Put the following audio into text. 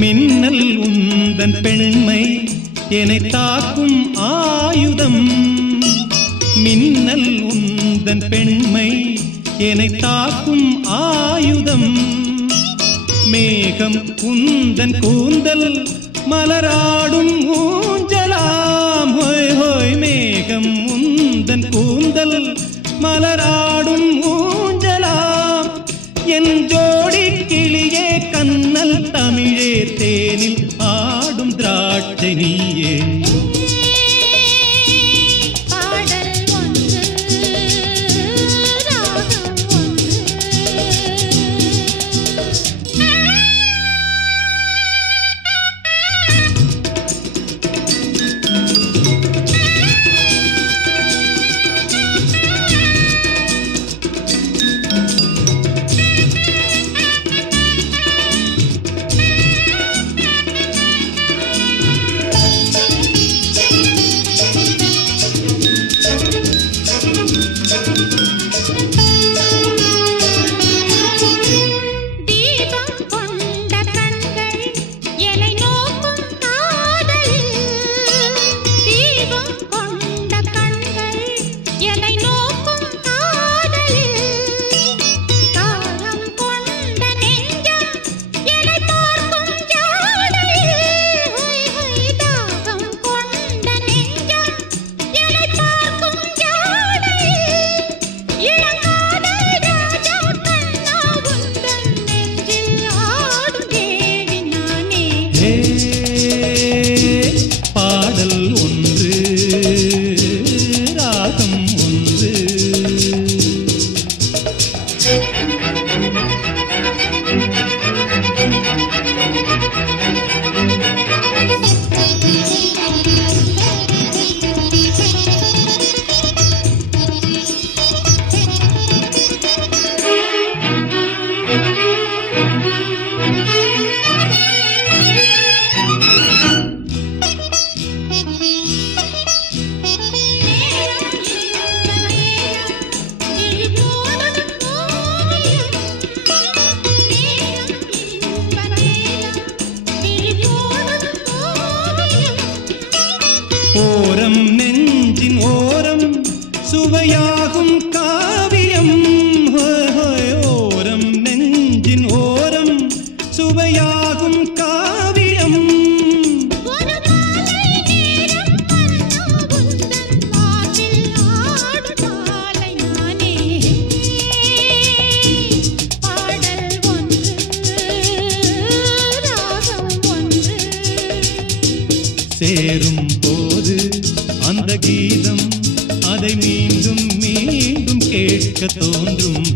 மின்னல் உந்தன் பெண்மை என்னை தாக்கும் ஆயுதம். மின்னல் உந்தன் பெண்மை என்னை தாக்கும் ஆயுதம். மேகம் உந்தன் கூந்தல் மலராடும் ஊஞ்சலாம். ஹோய் ஹோய் மேகம் உந்தன் கூந்தல் மலராடும் ஊஞ்சலாம். என் ஜோடி கிளியே கண்ணல் தமிழே தேனில் ஆடும் திராட்சை நீயே. பாடல் ஒன்று ராகம் ஒன்று. ஓரம் நெஞ்சின் ஓரம் சுவையாகும் காவியம். ஓரம் நெஞ்சின் ஓரம் சுவையாகும் காவியம். சேரும் போது அந்த கீதம் அதை மீண்டும் மீண்டும் கேட்க தோன்றும்.